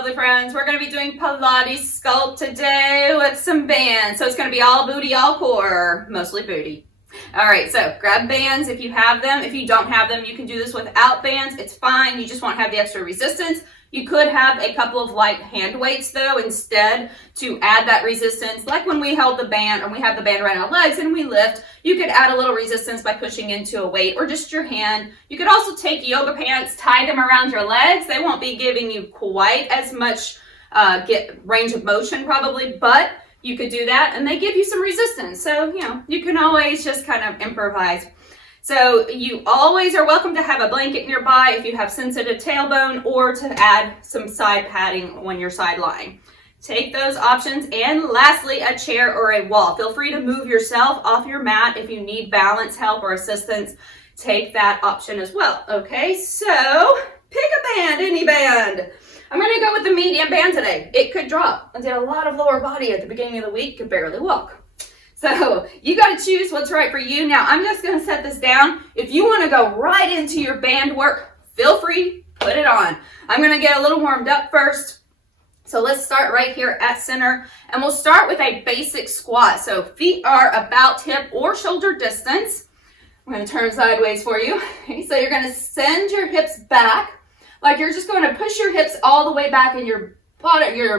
lovely friends. We're going to be doing Pilates Sculpt today with some bands. So it's going to be all booty, all core, mostly booty. All right, so grab bands if you have them. If you don't have them, you can do this without bands. It's fine. You just won't have the extra resistance. You could have a couple of light hand weights though instead to add that resistance. Like when we held the band or we have the band around our legs and we lift, you could add a little resistance by pushing into a weight or just your hand. You could also take yoga pants, tie them around your legs. They won't be giving you quite as much get range of motion probably, but you could do that and they give you some resistance. So, you can always just kind of improvise. So you always are welcome to have a blanket nearby if you have sensitive tailbone or to add some side padding when you're side lying. Take those options. And lastly, a chair or a wall. Feel free to move yourself off your mat if you need balance help or assistance. Take that option as well. Okay, so pick a band, any band. I'm going to go with the medium band today. It could drop. I did a lot of lower body at the beginning of the week, could barely walk. So you got to choose what's right for you. Now I'm just going to set this down. If you want to go right into your band work, feel free, put it on. I'm going to get a little warmed up first. So let's start right here at center and we'll start with a basic squat. So feet are about hip or shoulder distance. I'm going to turn sideways for you. Okay, so you're going to send your hips back like you're just going to push your hips all the way back and your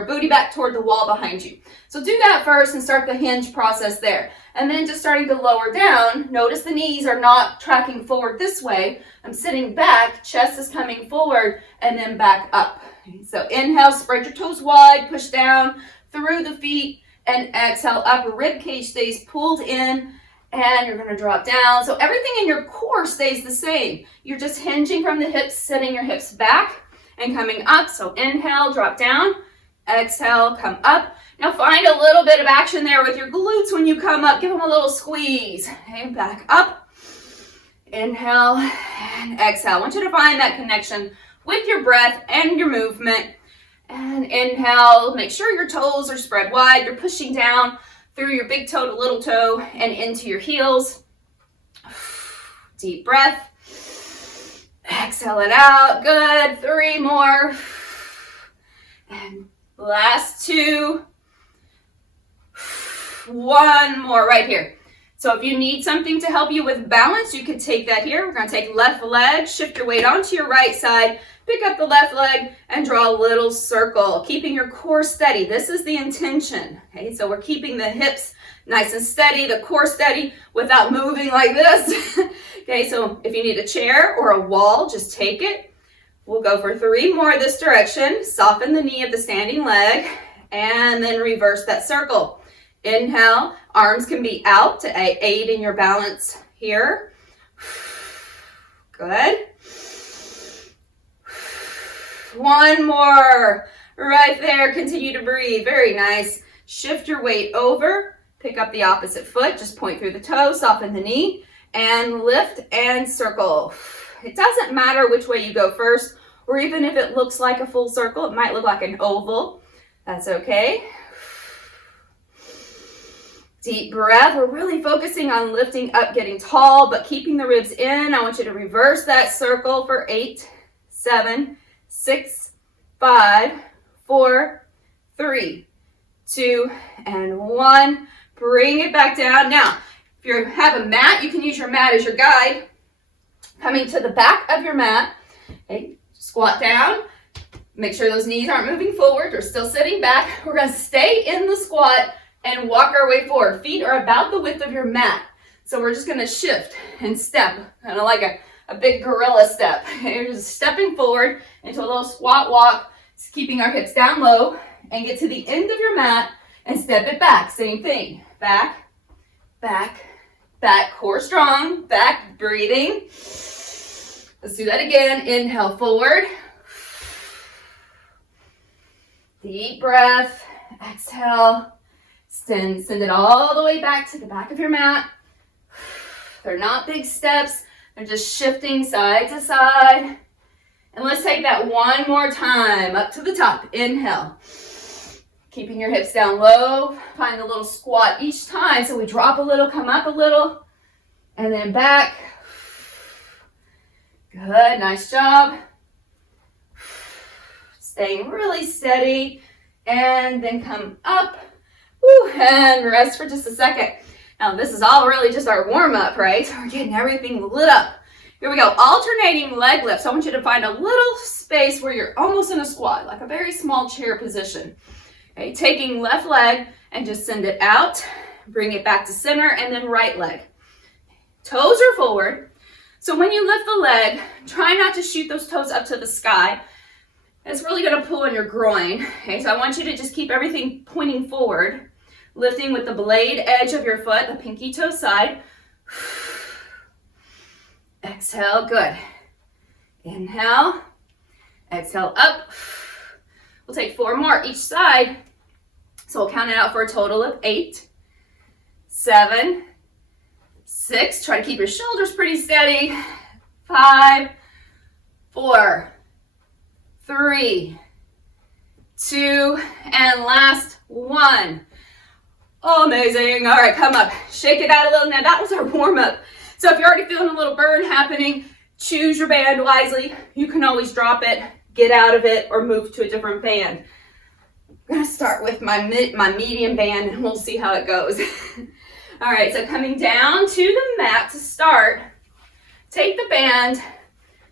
booty back toward the wall behind you. So do that first and start the hinge process there. And then just starting to lower down, notice the knees are not tracking forward this way. I'm sitting back, chest is coming forward, and then back up. So inhale, spread your toes wide, push down through the feet, and exhale, upper rib cage stays pulled in, and you're gonna drop down. So everything in your core stays the same. You're just hinging from the hips, setting your hips back, and coming up. So inhale, drop down, exhale, come up. Now find a little bit of action there with your glutes when you come up. Give them a little squeeze. Okay, back up. Inhale and exhale. I want you to find that connection with your breath and your movement. And inhale, make sure your toes are spread wide. You're pushing down through your big toe to little toe and into your heels. Deep breath. Exhale it out. Good. 3 more. And last 2. 1 more right here. So if you need something to help you with balance, you could take that here. We're going to take left leg, shift your weight onto your right side, pick up the left leg and draw a little circle, keeping your core steady. This is the intention. Okay, so we're keeping the hips nice and steady, the core steady without moving like this. Okay, so if you need a chair or a wall, just take it. We'll go for 3 more this direction. Soften the knee of the standing leg and then reverse that circle. Inhale, arms can be out to aid in your balance here. Good. 1 more. Right there, continue to breathe. Very nice. Shift your weight over. Pick up the opposite foot. Just point through the toe, soften the knee, and lift and circle. It doesn't matter which way you go first, or even if it looks like a full circle, it might look like an oval. That's okay. Deep breath. We're really focusing on lifting up, getting tall, but keeping the ribs in. I want you to reverse that circle for 8, 7, 6, 5, 4, 3, 2, and 1. Bring it back down. Now, if you have a mat, you can use your mat as your guide. Coming to the back of your mat, okay, squat down. Make sure those knees aren't moving forward. They're still sitting back. We're going to stay in the squat and walk our way forward. Feet are about the width of your mat. So we're just going to shift and step, kind of like a big gorilla step. You're just stepping forward into a little squat walk, just keeping our hips down low, and get to the end of your mat and step it back. Same thing. Back, back, back. Core strong. Back, breathing. Let's do that again. Inhale forward. Deep breath. Exhale. Send it all the way back to the back of your mat. They're not big steps. They're just shifting side to side. And let's take that 1 more time up to the top. Inhale. Keeping your hips down low. Find a little squat each time. So we drop a little, come up a little, and then back. Good, nice job. Staying really steady, and then come up. Woo, and rest for just a second. Now this is all really just our warm-up, right? So we're getting everything lit up. Here we go, alternating leg lifts. I want you to find a little space where you're almost in a squat, like a very small chair position. Okay, taking left leg and just send it out, bring it back to center, and then right leg. Toes are forward. So when you lift the leg, try not to shoot those toes up to the sky. It's really gonna pull on your groin. Okay, so I want you to just keep everything pointing forward, lifting with the blade edge of your foot, the pinky toe side. Exhale, good. Inhale, exhale up. We'll take 4 more each side. So we'll count it out for a total of 8, 7, 6. Try to keep your shoulders pretty steady. 5, 4, 3, 2, and last 1. Oh, amazing. All right, come up. Shake it out a little. Now that was our warm-up. So if you're already feeling a little burn happening, choose your band wisely. You can always drop it, get out of it, or move to a different band. I'm gonna start with my medium band and we'll see how it goes. All right, so coming down to the mat to start, take the band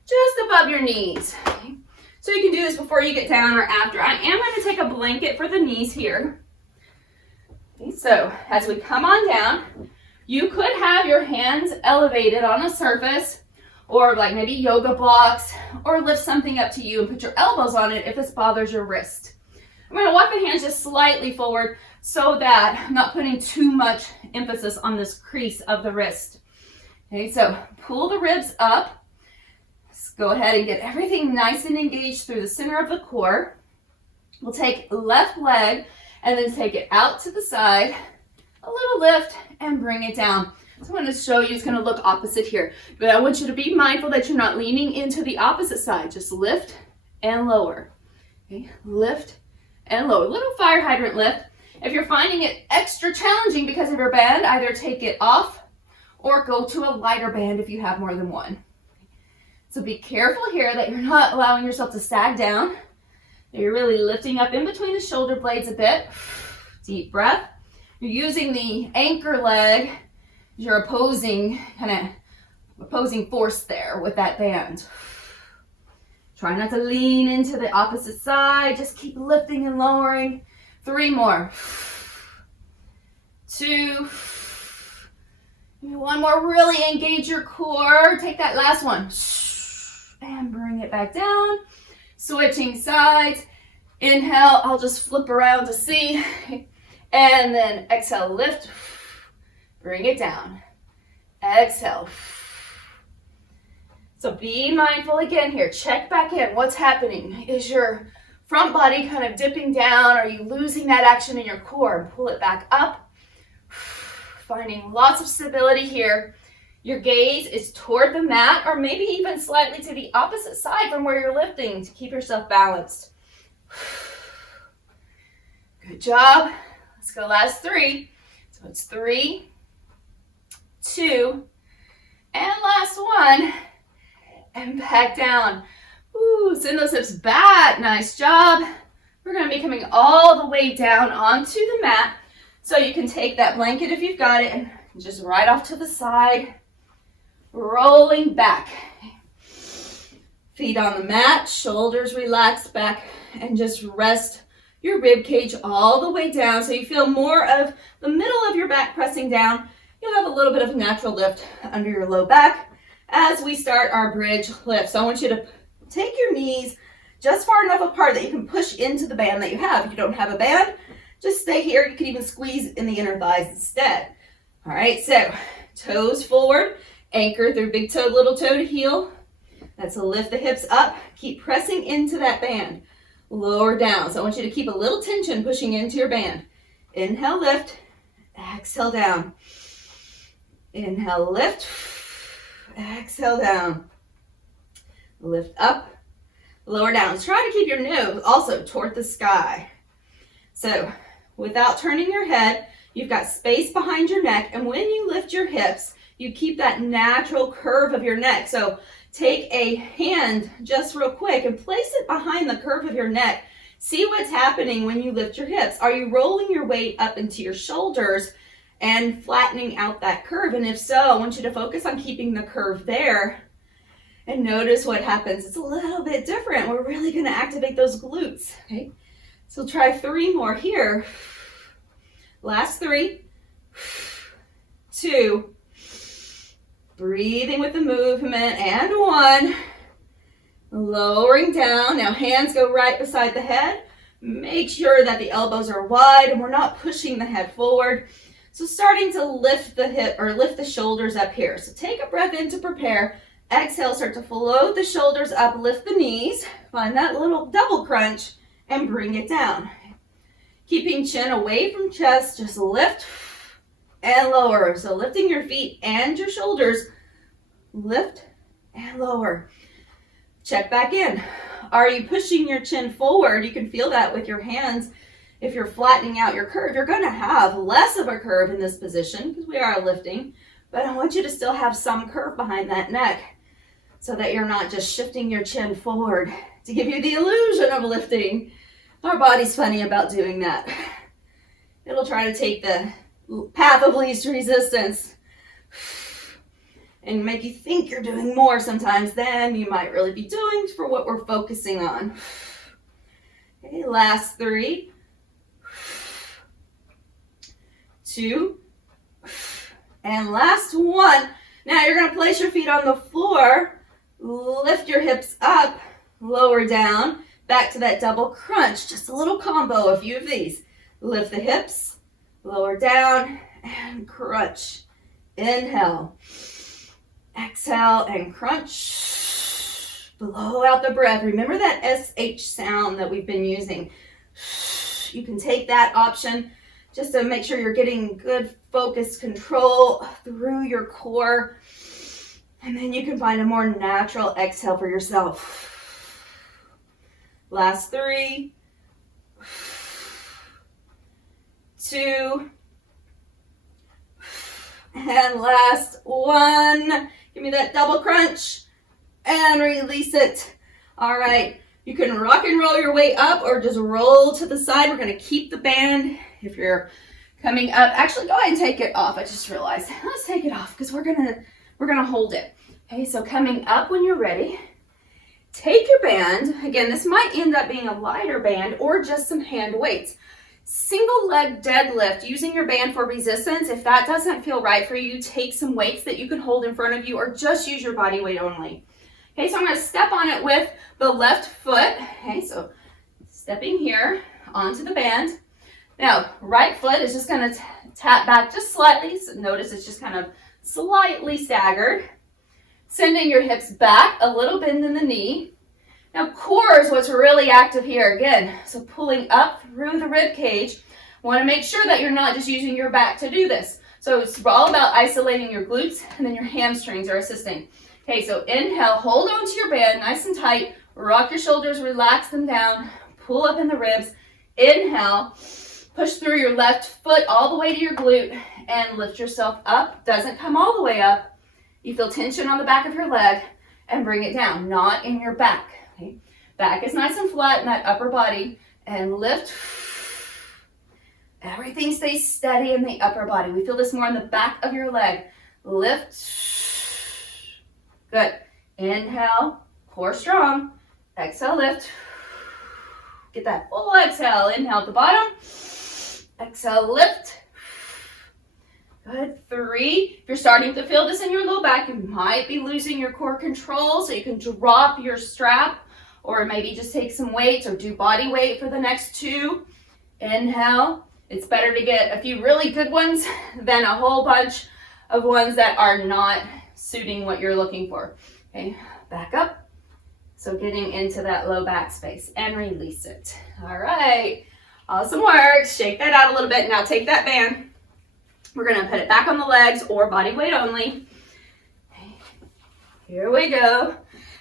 just above your knees. Okay? So you can do this before you get down or after. I am gonna take a blanket for the knees here. Okay, so as we come on down, you could have your hands elevated on a surface, or like maybe yoga blocks, or lift something up to you and put your elbows on it if this bothers your wrist. I'm going to walk the hands just slightly forward so that I'm not putting too much emphasis on this crease of the wrist. Okay, so pull the ribs up. Let's go ahead and get everything nice and engaged through the center of the core. We'll take left leg and then take it out to the side, a little lift, and bring it down. So I'm going to show you, it's going to look opposite here, but I want you to be mindful that you're not leaning into the opposite side. Just lift and lower. Okay, lift and lower. Little fire hydrant lift. If you're finding it extra challenging because of your band, either take it off or go to a lighter band if you have more than one. So be careful here that you're not allowing yourself to sag down. You're really lifting up in between the shoulder blades a bit. Deep breath. You're using the anchor leg, your opposing force there with that band. Try not to lean into the opposite side. Just keep lifting and lowering. 3 more. 2. 1 more. Really engage your core. Take that last one. And bring it back down. Switching sides. Inhale. I'll just flip around to see. And then exhale, lift. Bring it down. Exhale. So be mindful again here. Check back in. What's happening? Is your front body kind of dipping down? Are you losing that action in your core? Pull it back up. Finding lots of stability here. Your gaze is toward the mat or maybe even slightly to the opposite side from where you're lifting to keep yourself balanced. Good job. Let's go last 3. So it's 3, 2, and last 1. And back down. Ooh, send those hips back. Nice job. We're going to be coming all the way down onto the mat. So you can take that blanket if you've got it and just right off to the side. Rolling back. Feet on the mat, shoulders relaxed back, and just rest your rib cage all the way down so you feel more of the middle of your back pressing down. You'll have a little bit of natural lift under your low back as we start our bridge lift. So I want you to take your knees just far enough apart that you can push into the band that you have. If you don't have a band, just stay here. You can even squeeze in the inner thighs instead. All right, so toes forward, anchor through big toe, little toe to heel. That's to lift the hips up. Keep pressing into that band. Lower down. So I want you to keep a little tension pushing into your band. Inhale, lift. Exhale, down. Inhale, lift. Exhale, down. Lift up. Lower down. Try to keep your nose also toward the sky. So without turning your head, you've got space behind your neck. And when you lift your hips, you keep that natural curve of your neck. So take a hand just real quick and place it behind the curve of your neck. See what's happening when you lift your hips. Are you rolling your weight up into your shoulders and flattening out that curve? And if so, I want you to focus on keeping the curve there and notice what happens. It's a little bit different. We're really going to activate those glutes. Okay, so try 3 more here. Last 3, 2, breathing with the movement, and 1. Lowering down. Now hands go right beside the head. Make sure that the elbows are wide and we're not pushing the head forward. So starting to lift the hip or lift the shoulders up here. So take a breath in to prepare. Exhale, start to float the shoulders up, lift the knees. Find that little double crunch and bring it down. Keeping chin away from chest, just lift and lower. So lifting your feet and your shoulders, lift and lower. Check back in. Are you pushing your chin forward? You can feel that with your hands. If you're flattening out your curve, you're going to have less of a curve in this position because we are lifting, but I want you to still have some curve behind that neck so that you're not just shifting your chin forward to give you the illusion of lifting. Our body's funny about doing that. It'll try to take the path of least resistance and make you think you're doing more sometimes than you might really be doing for what we're focusing on. Okay, last 3, 2, and last 1. Now you're going to place your feet on the floor, lift your hips up, lower down, back to that double crunch. Just a little combo, a few of these. Lift the hips, lower down, and crunch. Inhale. Exhale and crunch. Blow out the breath. Remember that SH sound that we've been using. You can take that option just to make sure you're getting good focused control through your core. And then you can find a more natural exhale for yourself. Last 3, 2, and last 1. Give me that double crunch and release it. All right, you can rock and roll your way up or just roll to the side. We're going to keep the band. If you're coming up, actually go ahead and take it off. I just realized. Let's take it off because we're gonna hold it. Okay, so coming up when you're ready, take your band. Again, this might end up being a lighter band or just some hand weights. Single leg deadlift using your band for resistance. If that doesn't feel right for you, take some weights that you can hold in front of you or just use your body weight only. Okay, so I'm going to step on it with the left foot. Okay, so stepping here onto the band. Now, right foot is just going to tap back just slightly. So notice it's just kind of slightly staggered. Sending your hips back, a little bend in the knee. Now, core is what's really active here again. So pulling up through the rib cage. Want to make sure that you're not just using your back to do this. So it's all about isolating your glutes and then your hamstrings are assisting. Okay, so inhale, hold on to your band nice and tight. Rock your shoulders, relax them down. Pull up in the ribs. Inhale, push through your left foot all the way to your glute and lift yourself up. Doesn't come all the way up. You feel tension on the back of your leg and bring it down, not in your back. Okay? Back is nice and flat in that upper body and lift. Everything stays steady in the upper body. We feel this more in the back of your leg. Lift. Good. Inhale, core strong. Exhale, lift. Get that full exhale. Inhale at the bottom. Exhale, lift. Good. 3. If you're starting to feel this in your low back, you might be losing your core control, so you can drop your strap or maybe just take some weights or do body weight for the next 2. Inhale. It's better to get a few really good ones than a whole bunch of ones that are not suiting what you're looking for. Okay, back up. So getting into that low back space and release it. All right, awesome work. Shake that out a little bit. Now take that band. We're gonna put it back on the legs or body weight only. Okay. Here we go.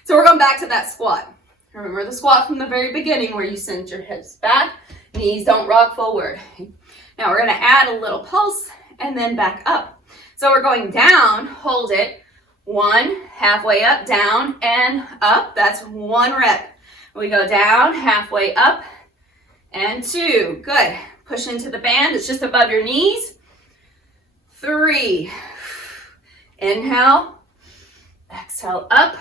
So we're going back to that squat. Remember the squat from the very beginning where you send your hips back, knees don't rock forward. Now we're gonna add a little pulse and then back up. So we're going down, hold it, 1, halfway up, down, and up. That's 1 rep. We go down, halfway up, and 2. Good. Push into the band. It's just above your knees. 3. Inhale. Exhale up.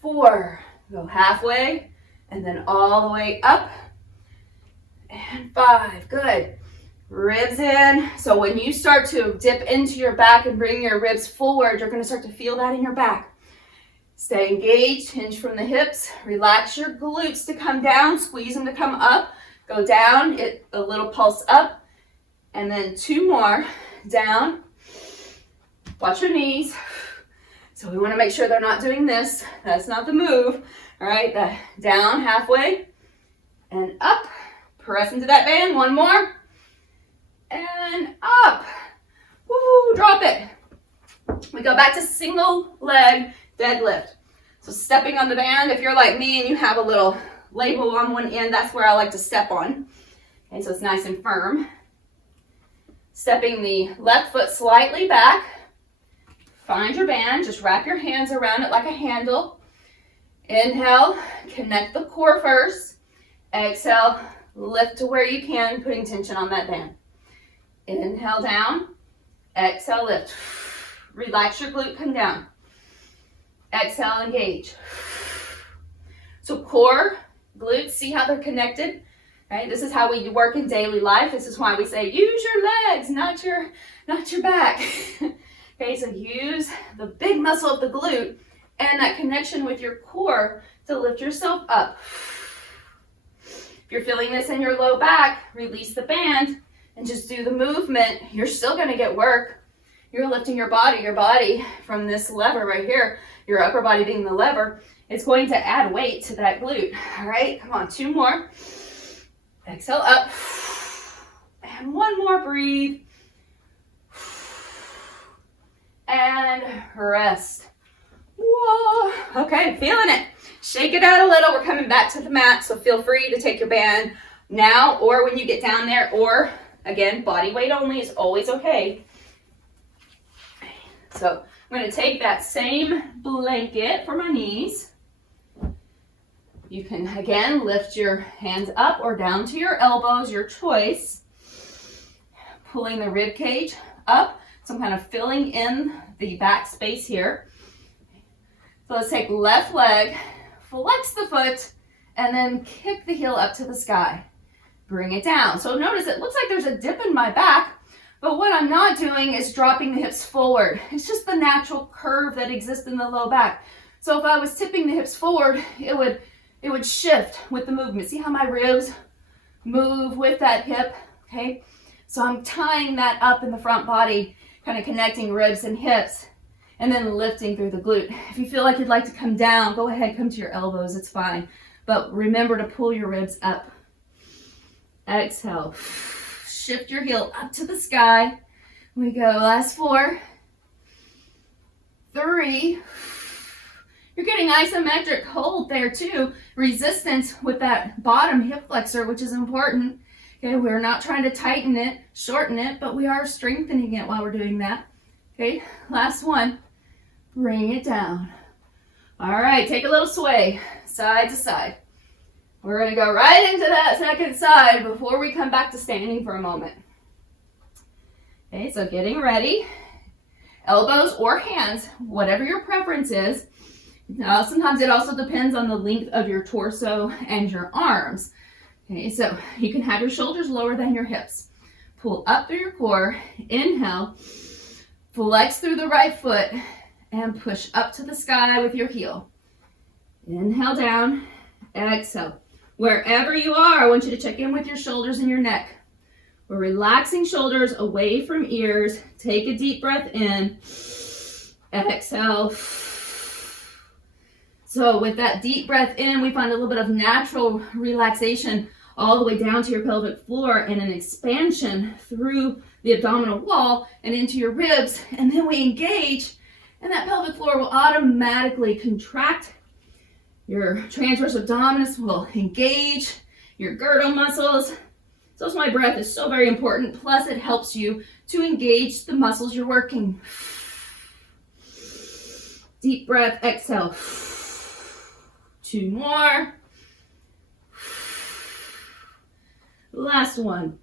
4. Go halfway, and then all the way up. And 5. Good. Ribs in. So when you start to dip into your back and bring your ribs forward, you're going to start to feel that in your back. Stay engaged, hinge from the hips. Relax your glutes to come down, squeeze them to come up. Go down, a little pulse up, and then 2 more. Down. Watch your knees. So we want to make sure they're not doing this. That's not the move. All right, down halfway and up. Press into that band. 1 more. And up. Woo, drop it. We go back to single leg deadlift. So stepping on the band, if you're like me and you have a little label on one end, that's where I like to step on. Okay, so it's nice and firm. Stepping the left foot slightly back. Find your band, just wrap your hands around it like a handle. Inhale, connect the core first. Exhale, lift to where you can, putting tension on that band. Inhale down, exhale lift. Relax your glute, come down. Exhale, engage. So core, glutes, see how they're connected? Right? This is how we work in daily life. This is why we say use your legs, not your back. Okay, so use the big muscle of the glute and that connection with your core to lift yourself up. If you're feeling this in your low back, release the band and just do the movement. You're still going to get work. You're lifting your body from this lever right here, your upper body being the lever. It's going to add weight to that glute. All right, come on, 2 more. Exhale up. And 1 more, breathe. And rest. Whoa. Okay, feeling it. Shake it out a little. We're coming back to the mat, so feel free to take your band now or when you get down there, or again, body weight only is always okay. So I'm going to take that same blanket for my knees. You can, again, lift your hands up or down to your elbows, your choice. Pulling the rib cage up. So I'm kind of filling in the back space here. So let's take left leg, flex the foot, and then kick the heel up to the sky. Bring it down. So notice it looks like there's a dip in my back, but what I'm not doing is dropping the hips forward. It's just the natural curve that exists in the low back. So if I was tipping the hips forward, it would shift with the movement. See how my ribs move with that hip, okay? So I'm tying that up in the front body, kind of connecting ribs and hips, and then lifting through the glute. If you feel like you'd like to come down, go ahead, come to your elbows, it's fine. But remember to pull your ribs up. Exhale. Shift your heel up to the sky. We go, last 4, 3. You're getting isometric hold there too. Resistance with that bottom hip flexor, which is important. Okay, we're not trying to tighten it, shorten it, but we are strengthening it while we're doing that. Okay, last 1. Bring it down. All right, take a little sway, side to side. We're going to go right into that second side before we come back to standing for a moment. Okay, so getting ready. Elbows or hands, whatever your preference is. Now, sometimes it also depends on the length of your torso and your arms. Okay, so you can have your shoulders lower than your hips. Pull up through your core. Inhale. Flex through the right foot and push up to the sky with your heel. Inhale down. Exhale. Wherever you are, I want you to check in with your shoulders and your neck. We're relaxing shoulders away from ears. Take a deep breath in. Exhale. So with that deep breath in, we find a little bit of natural relaxation all the way down to your pelvic floor and an expansion through the abdominal wall and into your ribs. And then we engage, and that pelvic floor will automatically contract. Your transverse abdominis will engage, your girdle muscles. So my breath is so very important. Plus it helps you to engage the muscles you're working. Deep breath, exhale. 2 more. Last one.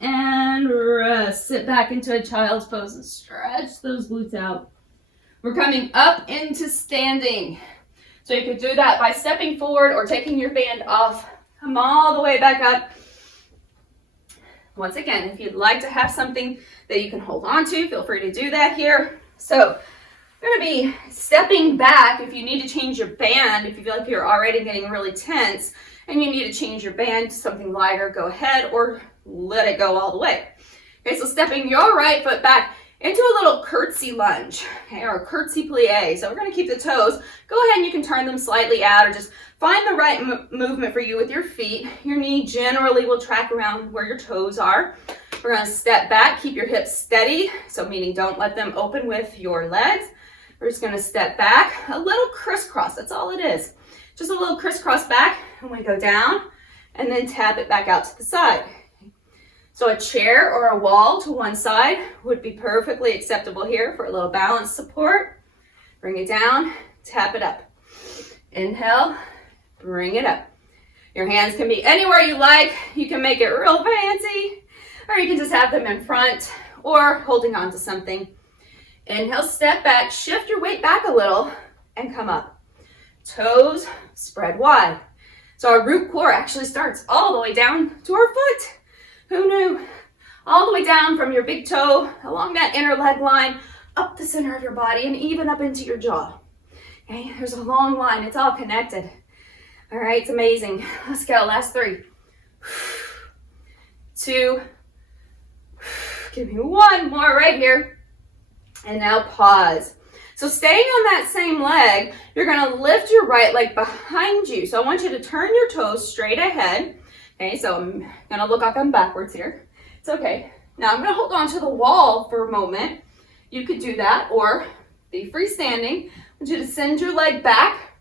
And rest. Sit back into a child's pose and stretch those glutes out. We're coming up into standing. So you could do that by stepping forward or taking your band off. Come all the way back up. Once again, if you'd like to have something that you can hold on to, feel free to do that here. So we're going to be stepping back. If you need to change your band, if you feel like you're already getting really tense and you need to change your band to something lighter, go ahead or let it go all the way. Okay, so stepping your right foot back into a little curtsy lunge, okay, or a curtsy plie. So we're going to keep the toes. Go ahead and you can turn them slightly out or just find the right movement for you with your feet. Your knee generally will track around where your toes are. We're going to step back, keep your hips steady, so meaning don't let them open with your legs. We're just going to step back, a little crisscross, that's all it is. Just a little crisscross back, and we go down, and then tap it back out to the side. So a chair or a wall to one side would be perfectly acceptable here for a little balance support. Bring it down, tap it up. Inhale, bring it up. Your hands can be anywhere you like. You can make it real fancy, or you can just have them in front or holding on to something. Inhale, step back, shift your weight back a little, and come up. Toes spread wide. So our root core actually starts all the way down to our foot. Who knew? All the way down from your big toe, along that inner leg line, up the center of your body, and even up into your jaw. Okay, there's a long line, it's all connected. All right, it's amazing. Let's go, last 3. 2. Give me 1 more right here. And now pause. So staying on that same leg, you're gonna lift your right leg behind you. So I want you to turn your toes straight ahead. Okay, so I'm gonna look like I'm backwards here. It's okay. Now I'm gonna hold on to the wall for a moment. You could do that or be freestanding. I want you to send your leg back,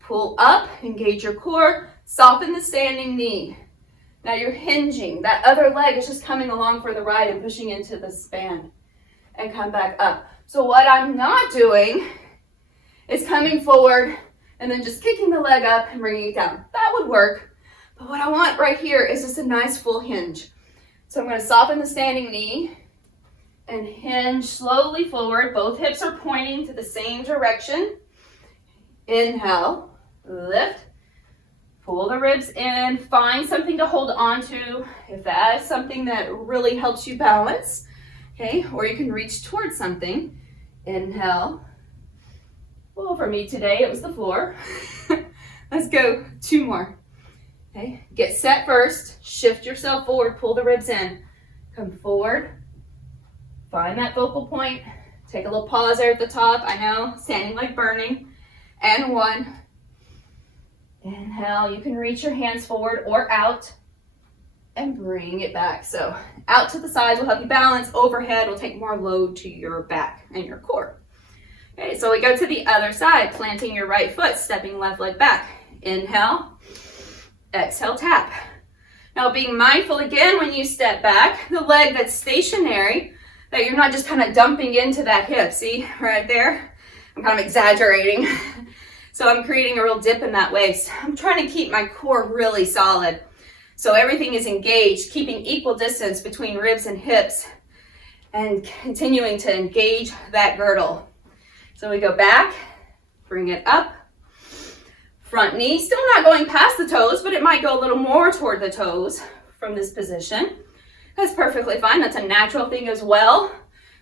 pull up, engage your core, soften the standing knee. Now you're hinging. That other leg is just coming along for the ride and pushing into the span. And come back up. So what I'm not doing is coming forward and then just kicking the leg up and bringing it down. That would work. But what I want right here is just a nice full hinge. So I'm going to soften the standing knee and hinge slowly forward. Both hips are pointing to the same direction. Inhale, lift, pull the ribs in, find something to hold on to if that is something that really helps you balance. Okay, or you can reach towards something. Inhale. Well, for me today, it was the floor. Let's go 2 more. Okay, get set first. Shift yourself forward, pull the ribs in. Come forward. Find that focal point. Take a little pause there at the top. I know, standing like burning. And 1. Inhale, you can reach your hands forward or out. And bring it back. So out to the sides will help you balance. Overhead will take more load to your back and your core. Okay, so we go to the other side, planting your right foot, stepping left leg back. Inhale, exhale, tap. Now being mindful again when you step back, the leg that's stationary, that you're not just kind of dumping into that hip. See right there? I'm kind of exaggerating. So I'm creating a real dip in that waist. I'm trying to keep my core really solid. So everything is engaged, keeping equal distance between ribs and hips and continuing to engage that girdle. So we go back, bring it up, front knee, still not going past the toes, but it might go a little more toward the toes from this position. That's perfectly fine, that's a natural thing as well.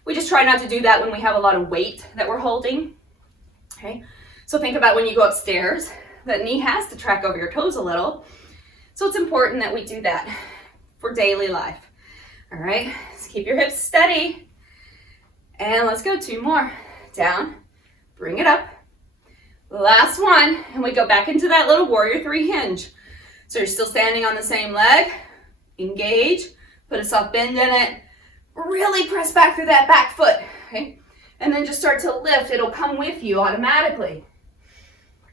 We just try not to do that when we have a lot of weight that we're holding. Okay, so think about when you go upstairs, that knee has to track over your toes a little. So it's important that we do that for daily life. All right, let's keep your hips steady. And let's go 2 more. Down, bring it up. Last one, and we go back into that little warrior 3 hinge. So you're still standing on the same leg. Engage, put a soft bend in it. Really press back through that back foot, okay? And then just start to lift. It'll come with you automatically.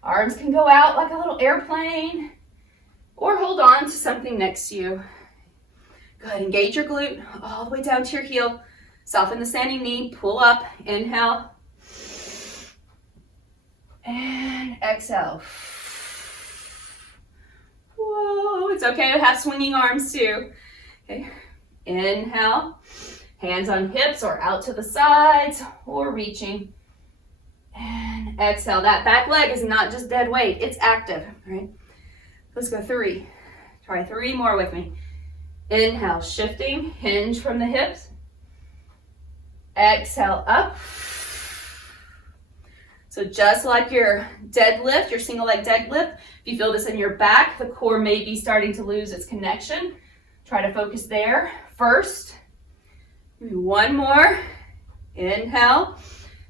Arms can go out like a little airplane. Or hold on to something next to you. Good, engage your glute all the way down to your heel. Soften the standing knee, pull up, inhale. And exhale. Whoa, it's okay to have swinging arms too. Okay, inhale, hands on hips or out to the sides or reaching. And exhale. That back leg is not just dead weight, it's active. All right, let's go 3. Try 3 more with me. Inhale, shifting, hinge from the hips. Exhale, up. So just like your deadlift, your single leg deadlift, if you feel this in your back, the core may be starting to lose its connection. Try to focus there first. Maybe 1 more. Inhale.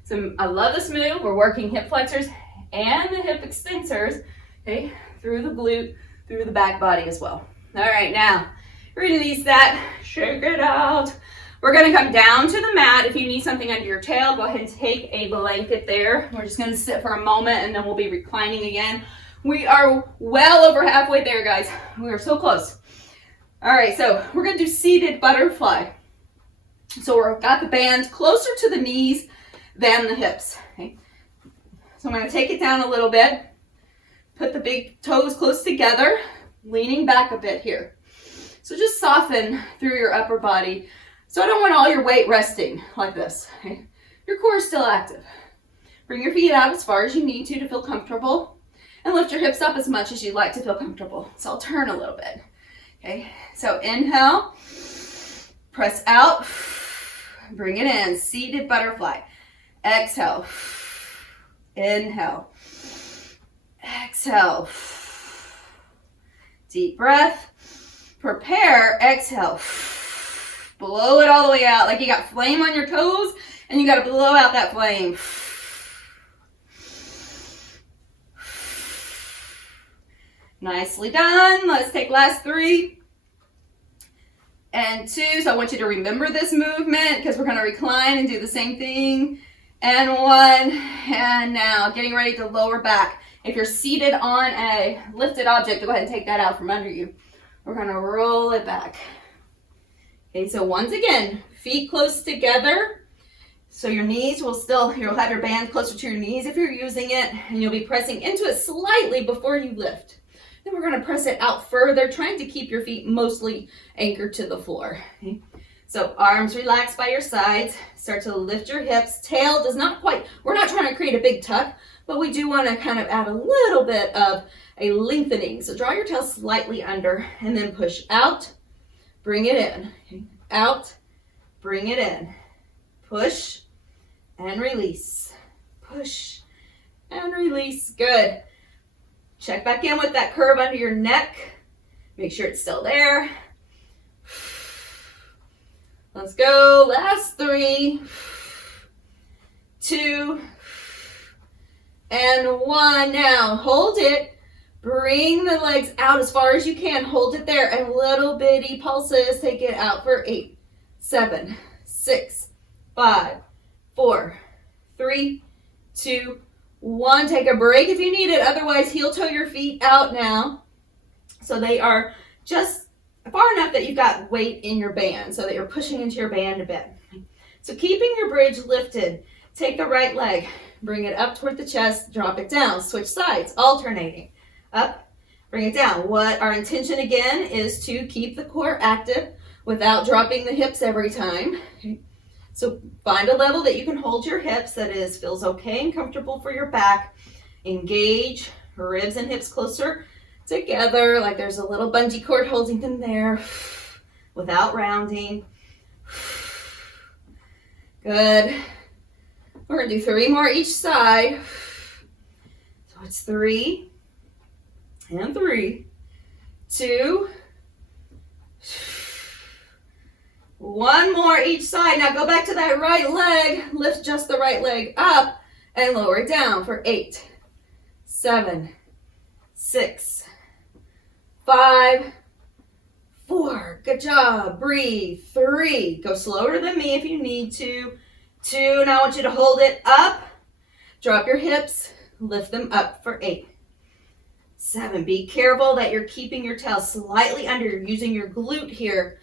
So I love this move. We're working hip flexors and the hip extensors, okay, through the glute, through the back body as well. All right, now release that, shake it out. We're gonna come down to the mat. If you need something under your tail, go ahead and take a blanket there. We're just gonna sit for a moment and then we'll be reclining again. We are well over halfway there, guys. We are so close. All right, so we're gonna do seated butterfly. So we've got the band closer to the knees than the hips. Okay? So I'm gonna take it down a little bit. Put the big toes close together, leaning back a bit here. So just soften through your upper body. So I don't want all your weight resting like this. Okay? Your core is still active. Bring your feet out as far as you need to feel comfortable, and lift your hips up as much as you'd like to feel comfortable. So I'll turn a little bit. Okay, so inhale, press out, bring it in, seated butterfly. Exhale, inhale, exhale, deep breath, prepare, exhale. Blow it all the way out like you got flame on your toes and you got to blow out that flame. Nicely done. Let's take last 3 and 2. So I want you to remember this movement because we're going to recline and do the same thing. And 1. And now getting ready to lower back. If you're seated on a lifted object, go ahead and take that out from under you. We're going to roll it back. Okay, so once again, feet close together. So your knees will still, you'll have your band closer to your knees if you're using it, and you'll be pressing into it slightly before you lift. Then we're gonna press it out further, trying to keep your feet mostly anchored to the floor. Okay? So arms relaxed by your sides, start to lift your hips. Tail does not quite, we're not trying to create a big tuck, but we do wanna kind of add a little bit of a lengthening. So draw your tail slightly under and then push out. Bring it in, okay. Out, bring it in, push and release, push and release, good. Check back in with that curve under your neck, make sure it's still there. Let's go, last 3, 2, and 1. Now hold it. Bring the legs out as far as you can. Hold it there. And little bitty pulses. Take it out for 8, 7, 6, 5, 4, 3, 2, 1. Take a break if you need it. Otherwise, heel toe your feet out now. So they are just far enough that you've got weight in your band so that you're pushing into your band a bit. So keeping your bridge lifted. Take the right leg. Bring it up toward the chest. Drop it down. Switch sides. Alternating. Up, bring it down. What our intention again is to keep the core active without dropping the hips every time. Okay. So find a level that you can hold your hips that feels okay and comfortable for your back. Engage ribs and hips closer together, like there's a little bungee cord holding them there without rounding. Good. We're gonna do 3 more each side. So it's 3, and 3, 2, 1 more each side. Now go back to that right leg. Lift just the right leg up and lower it down for 8, 7, 6, 5, 4. Good job. Breathe. 3. Go slower than me if you need to. 2. Now I want you to hold it up. Drop your hips. Lift them up for 8. 7. Be careful that you're keeping your tail slightly under. You're using your glute here,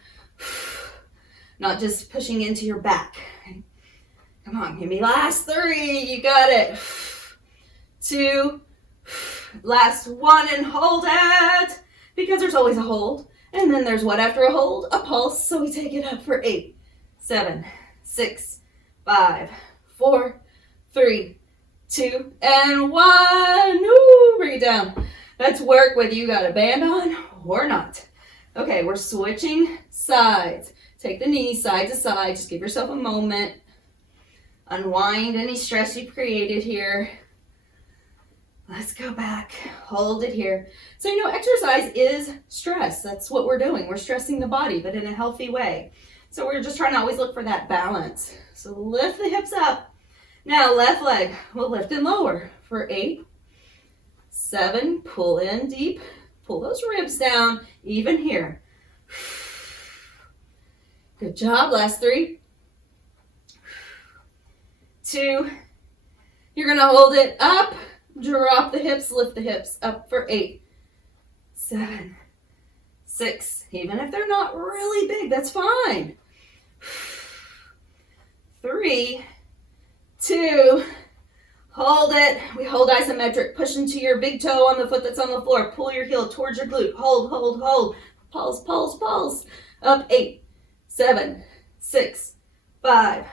not just pushing into your back. Come on, give me last 3. You got it. 2, last 1, and hold it, because there's always a hold. And then there's what after a hold? A pulse. So we take it up for 8, 7, 6, 5, 4, 3, 2, and 1. Ooh, bring it down. Let's work whether you got a band on or not. Okay, we're switching sides. Take the knees side to side. Just give yourself a moment. Unwind any stress you've created here. Let's go back. Hold it here. So, exercise is stress. That's what we're doing. We're stressing the body, but in a healthy way. So we're just trying to always look for that balance. So lift the hips up. Now left leg, we'll lift and lower for 8, 7, pull in deep, pull those ribs down, even here. Good job, last 3, 2, you're gonna hold it up, drop the hips, lift the hips up for 8, 7, 6, even if they're not really big, that's fine. 3, 2, hold it. We hold isometric. Push into your big toe on the foot that's on the floor. Pull your heel towards your glute. Hold, hold, hold. Pulse, pulse, pulse. Up 8, 7, 6, 5,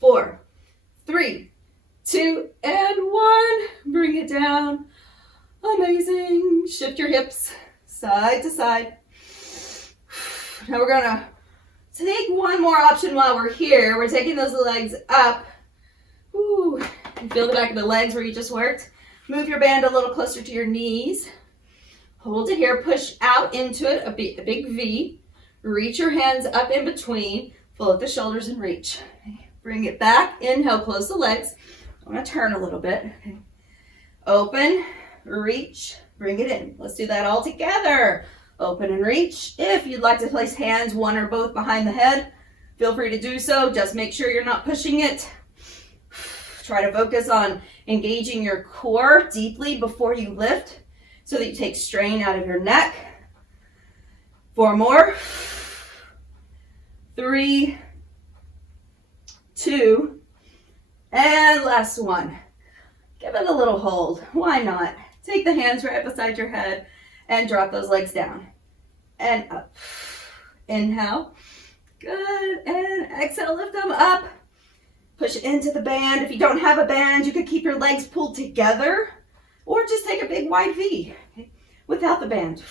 4, 3, 2, and 1. Bring it down. Amazing. Shift your hips side to side. Now we're gonna take one more option while we're here. We're taking those legs up. Ooh, you feel the back of the legs where you just worked. Move your band a little closer to your knees. Hold it here. Push out into it, a big V. Reach your hands up in between. Float the shoulders and reach. Okay. Bring it back. Inhale, close the legs. I'm going to turn a little bit. Okay. Open, reach, bring it in. Let's do that all together. Open and reach. If you'd like to place hands, one or both behind the head, feel free to do so. Just make sure you're not pushing it. Try to focus on engaging your core deeply before you lift so that you take strain out of your neck. 4 more. 3, 2, and last 1. Give it a little hold. Why not? Take the hands right beside your head and drop those legs down and up. Inhale. Good. And exhale, lift them up. Push into the band. If you don't have a band, you could keep your legs pulled together or just take a big wide V, okay, without the band.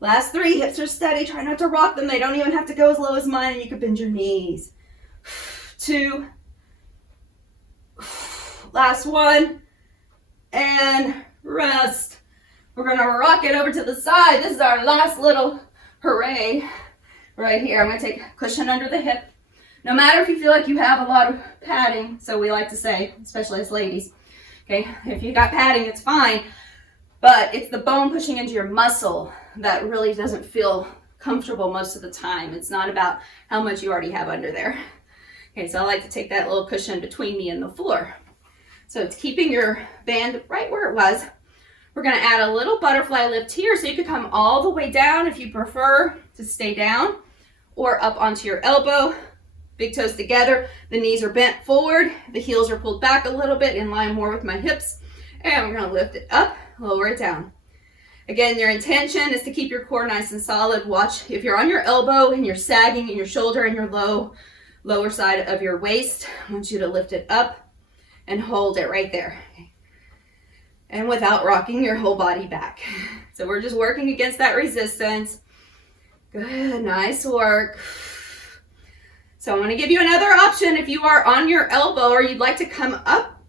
Last 3, hips are steady. Try not to rock them. They don't even have to go as low as mine, and you can bend your knees. 2. Last 1. And rest. We're going to rock it over to the side. This is our last little hooray right here. I'm going to take a cushion under the hip. No matter if you feel like you have a lot of padding, so we like to say, especially as ladies, okay, if you got padding, it's fine, but it's the bone pushing into your muscle that really doesn't feel comfortable most of the time. It's not about how much you already have under there. Okay, so I like to take that little cushion between me and the floor. So it's keeping your band right where it was. We're going to add a little butterfly lift here, so you could come all the way down if you prefer to stay down, or up onto your elbow. Big toes together, the knees are bent forward, the heels are pulled back a little bit in line more with my hips, and we're going to lift it up, lower it down. Again, your intention is to keep your core nice and solid. Watch if you're on your elbow and you're sagging in your shoulder and your lower side of your waist. I want you to lift it up and hold it right there. Okay. And without rocking your whole body back. So we're just working against that resistance. Good, nice work. So I'm going to give you another option. If you are on your elbow or you'd like to come up,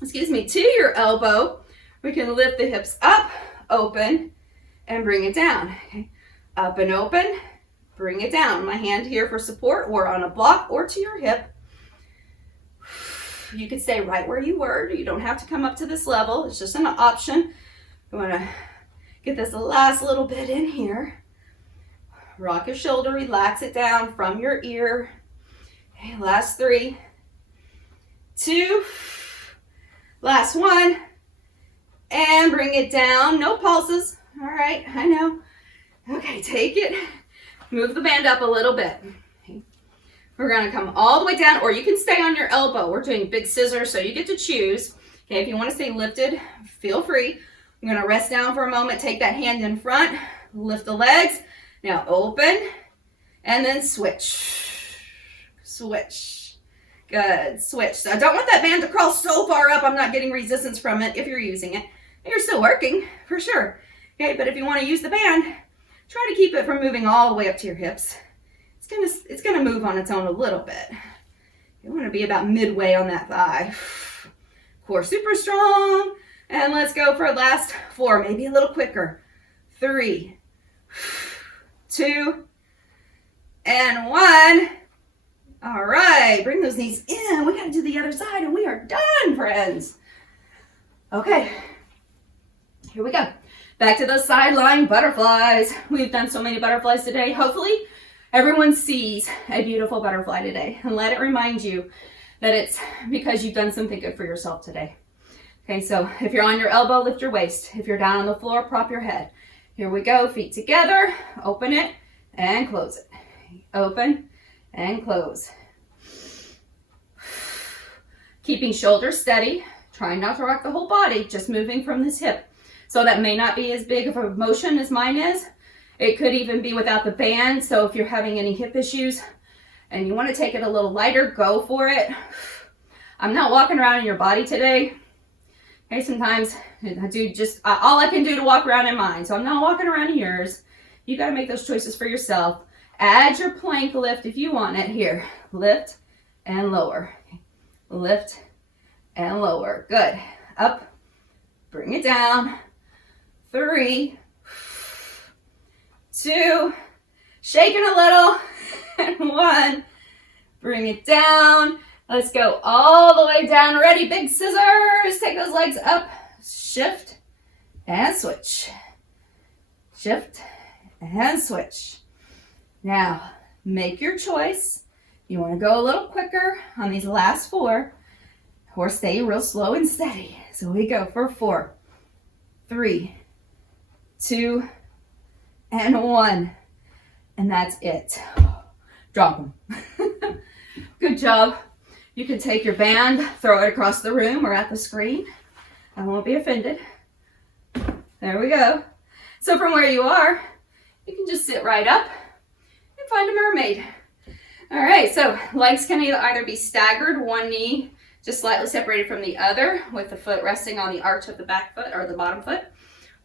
to your elbow, we can lift the hips up, open, and bring it down. Okay. Up and open, bring it down. My hand here for support, or on a block, or to your hip. You could stay right where you were. You don't have to come up to this level. It's just an option. You want to get this last little bit in here. Rock your shoulder, relax it down from your ear. Okay, last 3, 2, last 1, and bring it down. No pulses. All right, I know. Okay, take it. Move the band up a little bit. Okay. We're going to come all the way down, or you can stay on your elbow. We're doing big scissors, so you get to choose. Okay, if you want to stay lifted, feel free. I'm going to rest down for a moment, take that hand in front, lift the legs. Now open, and then switch. Switch. Good, switch. So I don't want that band to crawl so far up I'm not getting resistance from it if you're using it. You're still working, for sure. Okay, but if you want to use the band, try to keep it from moving all the way up to your hips. It's gonna move on its own a little bit. You want to be about midway on that thigh. Core super strong. And let's go for last 4, maybe a little quicker. 3, 2, and 1. All right, bring those knees in. We got to do the other side and we are done, friends. Okay, here we go. Back to the sideline butterflies. We've done so many butterflies today. Hopefully everyone sees a beautiful butterfly today, and let it remind you that it's because you've done something good for yourself today. Okay, so if you're on your elbow, lift your waist. If you're down on the floor, prop your head. Here we go, feet together, open it and close it. Open and close. Keeping shoulders steady, trying not to rock the whole body, just moving from this hip. So that may not be as big of a motion as mine is. It could even be without the band. So if you're having any hip issues and you want to take it a little lighter, go for it. I'm not walking around in your body today. Okay, sometimes I do just all I can do to walk around in mine. So I'm not walking around in yours. You got to make those choices for yourself. Add your plank lift if you want it. Here, lift and lower. Lift and lower. Good. Up, bring it down. 3, 2, shaking a little, and 1, bring it down. Let's go all the way down. Ready? Big scissors. Take those legs up, shift, and switch. Shift, and switch. Now, make your choice. You want to go a little quicker on these last 4, or stay real slow and steady. So we go for 4, 3, 2, and 1. And that's it. Drop them. Good job. You can take your band, throw it across the room or at the screen. I won't be offended. There we go. So from where you are, you can just sit right up and find a mermaid. All right, so legs can either be staggered, one knee just slightly separated from the other with the foot resting on the arch of the back foot or the bottom foot,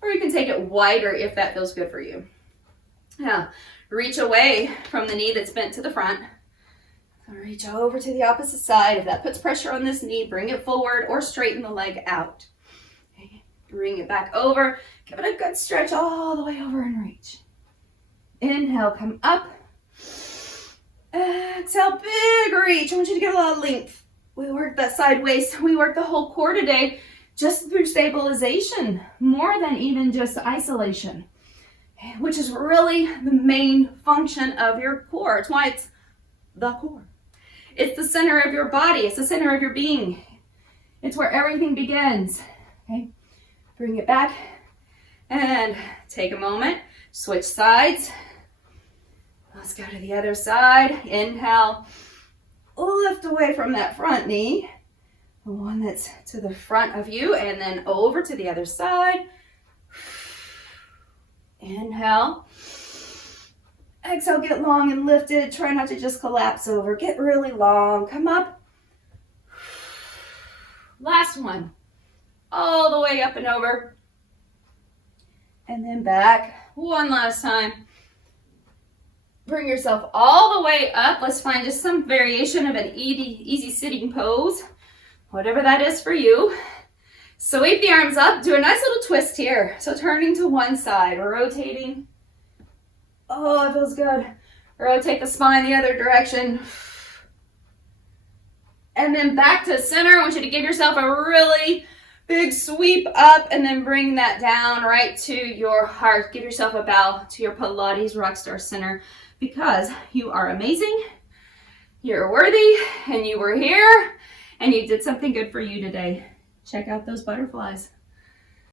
or you can take it wider if that feels good for you. Now, reach away from the knee that's bent to the front. Reach over to the opposite side. If that puts pressure on this knee, bring it forward or straighten the leg out. Okay. Bring it back over. Give it a good stretch all the way over and reach. Inhale, come up. Exhale, big reach. I want you to get a lot of length. We worked that side waist. We worked the whole core today just through stabilization, more than even just isolation, which is really the main function of your core. It's why it's the core. It's the center of your body. It's the center of your being. It's where everything begins. Okay, bring it back and take a moment. Switch sides. Let's go to the other side. Inhale, lift away from that front knee, the one that's to the front of you, and then over to the other side. Inhale. Exhale, get long and lifted. Try not to just collapse over. Get really long. Come up. Last one. All the way up and over. And then back. One last time. Bring yourself all the way up. Let's find just some variation of an easy sitting pose. Whatever that is for you. Sweep the arms up. Do a nice little twist here. So turning to one side, rotating. Oh, it feels good. Rotate the spine the other direction. And then back to center. I want you to give yourself a really big sweep up and then bring that down right to your heart. Give yourself a bow to your Pilates Rockstar Center because you are amazing. You're worthy and you were here and you did something good for you today. Check out those butterflies.